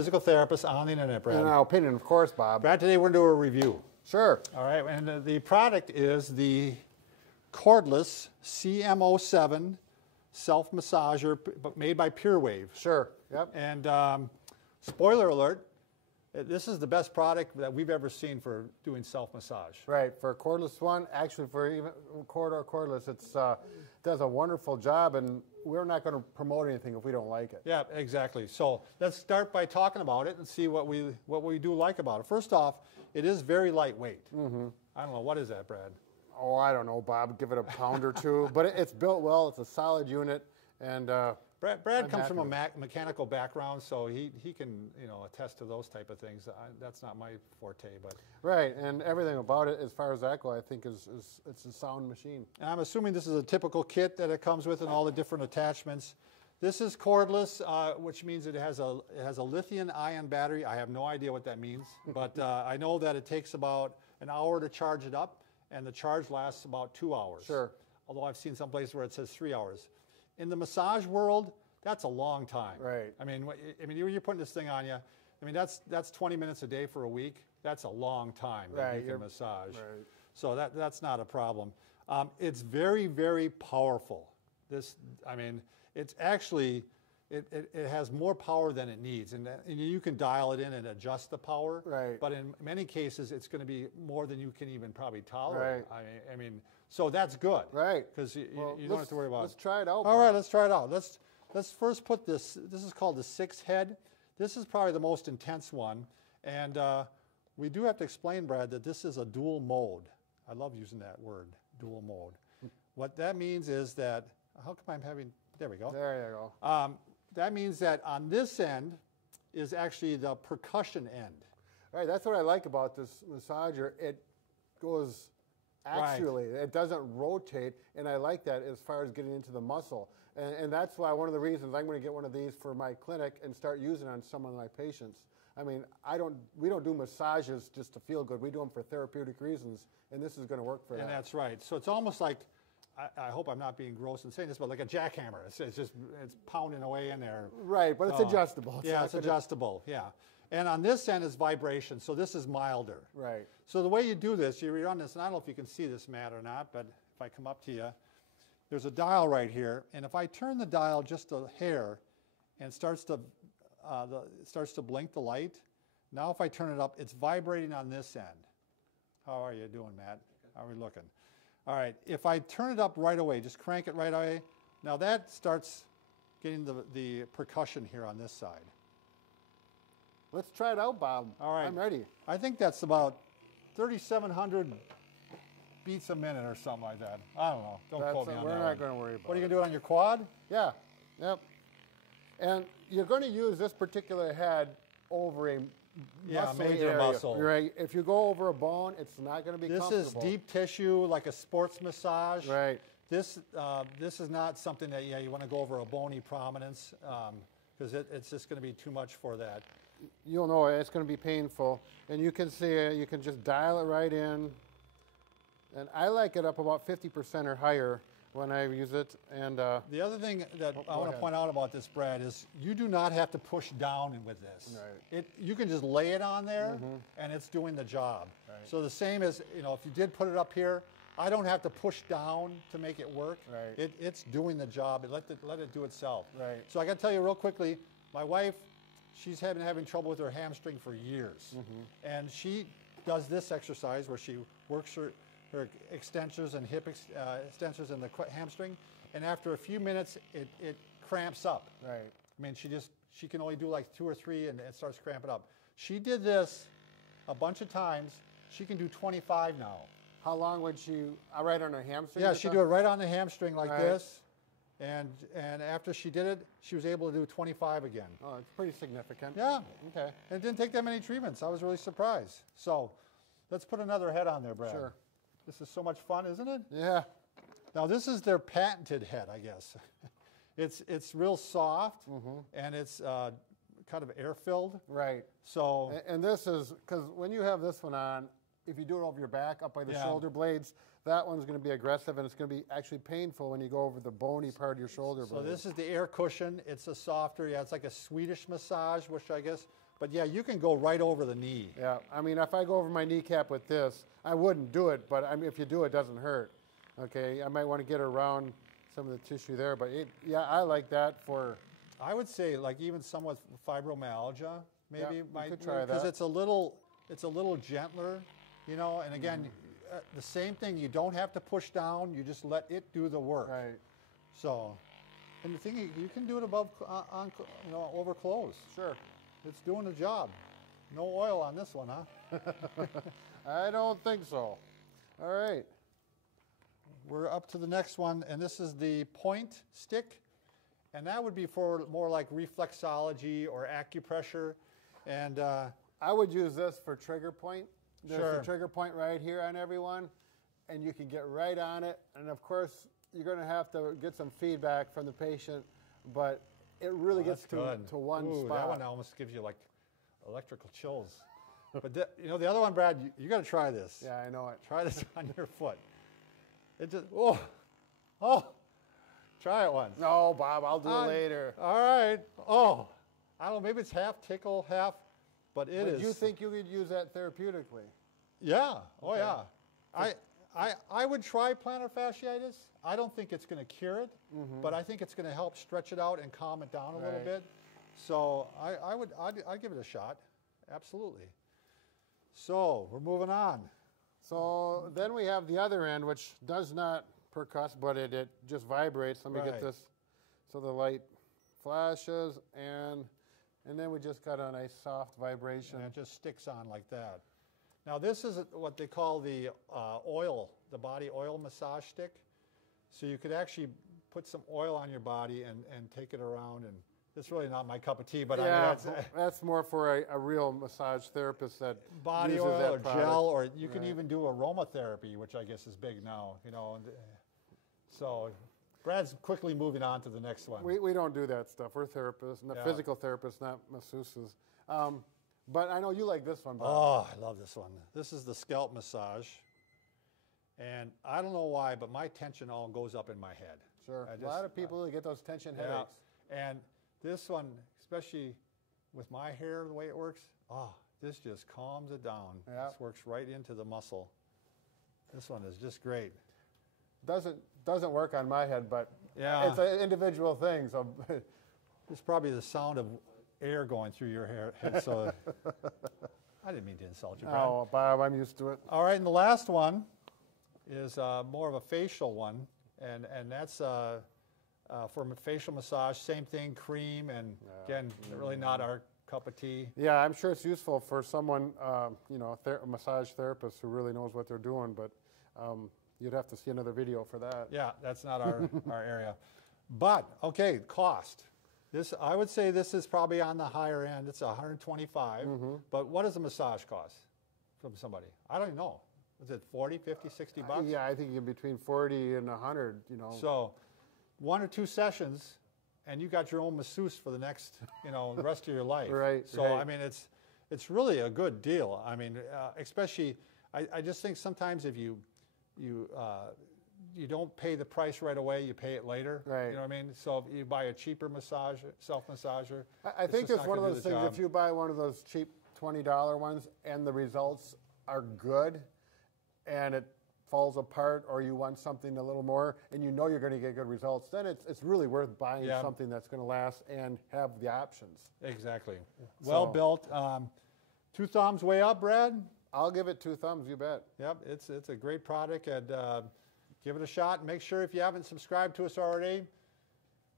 physical therapist on the internet, Brad. In our opinion, of course, Bob. Brad, today we're going to do a review. Sure. All right, and the product is the cordless CM07 self-massager, but made by PureWave. Sure. Yep. And spoiler alert, this is the best product that we've ever seen for doing self-massage. Right. For a cordless one, actually for even cord or cordless, it does a wonderful job, and we're not going to promote anything if we don't like it. Yeah, exactly. So let's start by talking about it and see what we do like about it. First off, it is very lightweight. I don't know, what is that, Brad? Oh, I don't know, Bob. Give it a pound or two. But it's built well. It's a solid unit. And Brad comes from a mechanical background, so he can attest to those type of things. That's not my forte, but right. And everything about it, as far as that goes, I think it's a sound machine. And I'm assuming this is a typical kit that it comes with and all the different attachments. This is cordless, which means it has a lithium-ion battery. I have no idea what that means, but I know that it takes about an hour to charge it up, and the charge lasts about 2 hours. Sure. Although I've seen some places where it says 3 hours. In the massage world, that's a long time. Right. I mean, you're putting this thing on you. I mean, that's 20 minutes a day for a week. That's a long time that you can massage. Right. So that's not a problem. It's very, very powerful. It's actually, it has more power than it needs. And you can dial it in and adjust the power. Right. But in many cases, it's going to be more than you can even probably tolerate. Right. I mean, so that's good. Right. Because you don't have to worry about it. Let's try it out. All right, let's try it out. Let's first put this. This is called the 6 head. This is probably the most intense one. And we do have to explain, Brad, that this is a dual mode. I love using that word, dual mode. What that means is that, how come I'm having, there we go. There you go. That means that on this end is actually the percussion end. Right, that's what I like about this massager. It goes axially. Right. It doesn't rotate, and I like that as far as getting into the muscle. And that's why one of the reasons I'm going to get one of these for my clinic and start using it on some of my patients. I mean, we don't do massages just to feel good. We do them for therapeutic reasons, and this is going to work for that. And that's right. So it's almost like, I hope I'm not being gross in saying this, but like a jackhammer. It's pounding away in there. Right, but it's adjustable. It's adjustable, yeah. And on this end is vibration, so this is milder. Right. So the way you do this, you run this, and I don't know if you can see this, Matt, or not, but if I come up to you, there's a dial right here, and if I turn the dial just a hair and it starts to blink the light, now if I turn it up, it's vibrating on this end. How are you doing, Matt? How are we looking? All right, if I turn it up right away, just crank it right away, now that starts getting the percussion here on this side. Let's try it out, Bob. All right. I'm ready. I think that's about 3,700 beats a minute or something like that. I don't know. Don't quote me on that. We're not going to worry about it. What are you going to do it on your quad? Yeah. Yep. And you're going to use this particular head over a major muscle. Right. If you go over a bone, it's not going to be comfortable. This is deep tissue, like a sports massage. Right. This is not something that you want to go over a bony prominence because it's just going to be too much for that. You'll know it's going to be painful, and you can see it. You can just dial it right in, and I like it up about 50% or higher when I use it. And the other thing that I want to point out about this, Brad, is you do not have to push down with this. Right. You can just lay it on there, and it's doing the job. Right. So the same as if you did put it up here, I don't have to push down to make it work. Right. It's doing the job. Let it do itself. Right. So I got to tell you real quickly, my wife, she's been having trouble with her hamstring for years, and she does this exercise where she works her extensors and hip extensors in the hamstring, and after a few minutes, it cramps up. Right. I mean, she can only do like 2 or 3, and it starts cramping up. She did this a bunch of times. She can do 25 now. How long would she, right on her hamstring? Yeah, she'd do it right on the hamstring like this. And after she did it, she was able to do 25 again. Oh, it's pretty significant. Yeah. Okay. And it didn't take that many treatments. I was really surprised. So let's put another head on there, Brad. Sure. This is so much fun, isn't it? Yeah. Now this is their patented head, I guess. It's real soft, and it's kind of air-filled. Right. So. And this is, because when you have this one on, if you do it over your back, up by the Yeah. shoulder blades, that one's going to be aggressive, and it's going to be actually painful when you go over the bony part of your shoulder So blade. this is the air cushion. It's a softer, yeah, it's like a Swedish massage, which I guess, but yeah, you can go right over the knee. Yeah, I mean, if I go over my kneecap with this, I wouldn't do it, but I mean, if you do, it doesn't hurt. Okay, I might want to get around some of the tissue there, but yeah, I like that for. I would say like even someone with fibromyalgia, maybe Yeah, might, could try because that. it's a little gentler, you know. And again, the same thing. You don't have to push down. You just let it do the work. Right. So, and the thing you can do it above on over clothes. Sure. It's doing the job. No oil on this one, huh? I don't think so. All right. We're up to the next one, and this is the point stick. And that would be for more like reflexology or acupressure. And I would use this for trigger point. There's Sure. the trigger point right here on everyone, and you can get right on it. And of course, you're going to have to get some feedback from the patient, but it really gets to one Ooh, spot. that one almost gives you like electrical chills. But the other one, Brad, you got to try this. Yeah, I know it. Try this on your foot. It just try it once. No, Bob, I'll do it later. All right. Oh, I don't know. Maybe it's half tickle, half, but it is. But you think you could use that therapeutically? Yeah. Oh, yeah. I would try plantar fasciitis. I don't think it's going to cure it, but I think it's going to help stretch it out and calm it down a little Right. bit. So I'd give it a shot. Absolutely. So we're moving on. So then we have the other end, which does not percuss, but it just vibrates. Let me Right. get this. So the light flashes, and then we just got a nice soft vibration. And it just sticks on like that. Now this is what they call the body oil massage stick. So you could actually put some oil on your body and take it around, and it's really not my cup of tea, but Yeah, I mean, that's more for a real massage therapist that body uses oil that or product. gel, or you can Right. even do aromatherapy, which I guess is big now, you know. So Brad's quickly moving on to the next one. We don't do that stuff. We're therapists, not Yeah. physical therapists, not masseuses. But I know you like this one, Bob. Oh, I love this one. This is the scalp massage. And I don't know why, but my tension all goes up in my head. Sure. I A lot of people get those tension Yeah. headaches. And this one, especially with my hair, the way it works, this just calms it down. Yeah. This works right into the muscle. This one is just great. Doesn't work on my head, but Yeah. it's an individual thing. So It's probably the sound of air going through your head. So I didn't mean to insult you, Brad. oh, Bob, I'm used to it. All right, and the last one is more of a facial one, and that's for facial massage. Same thing, cream, and again, really not our cup of tea. Yeah, I'm sure it's useful for someone, a massage therapist who really knows what they're doing, but you'd have to see another video for that. Yeah, that's not our area. But okay, cost. This, I would say this is probably on the higher end. It's $125. But what does a massage cost from somebody? I don't even know. Is it 40, 50, 60 bucks? Yeah, I think between 40 and 100, So 1 or 2 sessions, and you got your own masseuse for the next, the rest of your life. Right, So right. I mean, it's really a good deal. I mean, especially, I just think sometimes if you don't pay the price right away, you pay it later. Right. You know what I mean? So if you buy a cheaper self-massager. I think just it's not one of gonna those do the things, job. if you buy one of those cheap $20 ones and the results are good and it falls apart, or you want something a little more and you know you're going to get good results, then it's really worth buying Yeah. something that's going to last and have the options. Exactly. Well So- built. 2 thumbs way up, Brad. I'll give it 2 thumbs, you bet. Yep, it's a great product, and give it a shot. Make sure if you haven't subscribed to us already,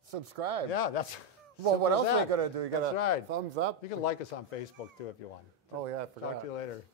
Subscribe. yeah, that's Well, what simple else as are you that. going to do? You got That's a right. thumbs up? You can like us on Facebook too if you want. Oh, yeah, I forgot. Talk to you later.